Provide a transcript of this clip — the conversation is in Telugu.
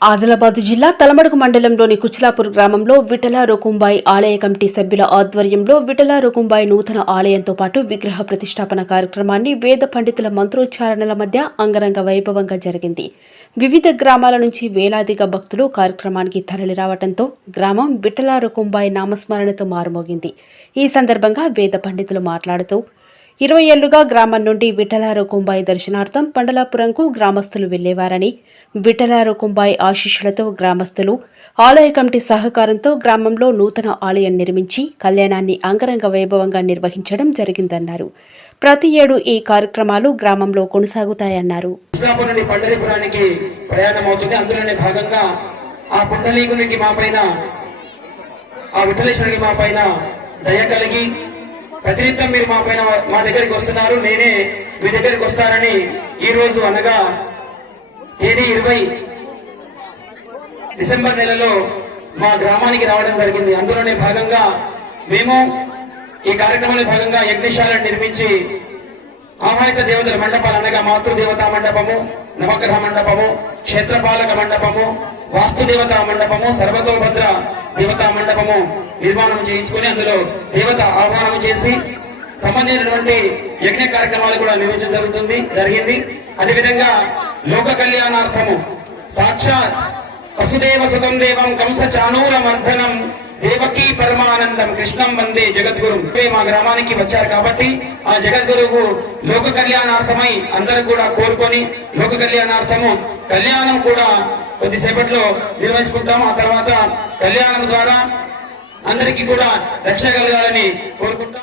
ఆదిలాబాద్ జిల్లా తలమడుగు మండలంలోని కుచిలాపూర్ గ్రామంలో విఠల రుకుంబాయి ఆలయ కమిటీ సభ్యుల ఆధ్వర్యంలో విఠల రుకుంబాయి నూతన ఆలయంతో పాటు విగ్రహ ప్రతిష్టాపన కార్యక్రమాన్ని వేద పండితుల మంత్రోచ్చారణల మధ్య అంగరంగ వైభవంగా జరిగింది. వివిధ గ్రామాల నుంచి వేలాదిగా భక్తులు కార్యక్రమానికి తరలిరావడంతో గ్రామం విఠల రుకుంబాయి నామస్మరణతో మారుమోగింది. ఈ సందర్భంగా వేద పండితులు మాట్లాడుతూ 20 ఏళ్లుగా గ్రామం నుండి విఠల రుకుంబాయి దర్శనార్థం పండలాపురంకు గ్రామస్తులు వెళ్లేవారని, విఠల రుకుంబాయి ఆశీస్సులతో గ్రామస్తులు ఆలయ కమిటీ సహకారంతో గ్రామంలో నూతన ఆలయం నిర్మించి కళ్యాణాన్ని అంగరంగ వైభవంగా నిర్వహించడం జరిగిందన్నారు. ప్రతి ఏడు ఈ కార్యక్రమాలు గ్రామంలో కొనసాగుతాయన్నారు. ప్రతినిత్యం మీరు మా దగ్గరికి వస్తున్నారు, నేనే మీ దగ్గరికి వస్తానని ఈ రోజు అనగా తేదీ 20 డిసెంబర్ నెలలో మా గ్రామానికి రావడం జరిగింది. అందులోనే భాగంగా మేము ఈ కార్యక్రమంలో భాగంగా యజ్ఞశాలను నిర్మించి ఆహ్వానిత దేవతల మండపాలు అనగా మాతృదేవతా మండపము, నవగ్రహ మండపము, క్షేత్రపాలక మండపము, వాస్తుదేవతా మండపము, సర్వతోభద్ర దేవతా మండపము నిర్మాణం చేయించుకుని అందులో దేవత ఆహ్వానం చేసి సంబంధించినటువంటి యజ్ఞ కార్యక్రమాలు కూడా నిర్వహించడం జరిగింది. అదేవిధంగా లోక కళ్యాణార్థము సాక్షాత్ వసుదేవ సుతం దేవం కంస చానూర మర్దనం దేవకీ పరమానందం కృష్ణం వందే జగద్గురు మా గ్రామానికి వచ్చారు కాబట్టి ఆ జగద్గురువు లోక కళ్యాణార్థమై అందరూ కూడా కోరుకొని లోక కళ్యాణార్థము కళ్యాణం కూడా కొద్దిసేపట్లో నిర్వహించుకుంటాం. ఆ తర్వాత కళ్యాణం ద్వారా అందరికీ కూడా రక్ష కలగాలని కోరుకుంటాం.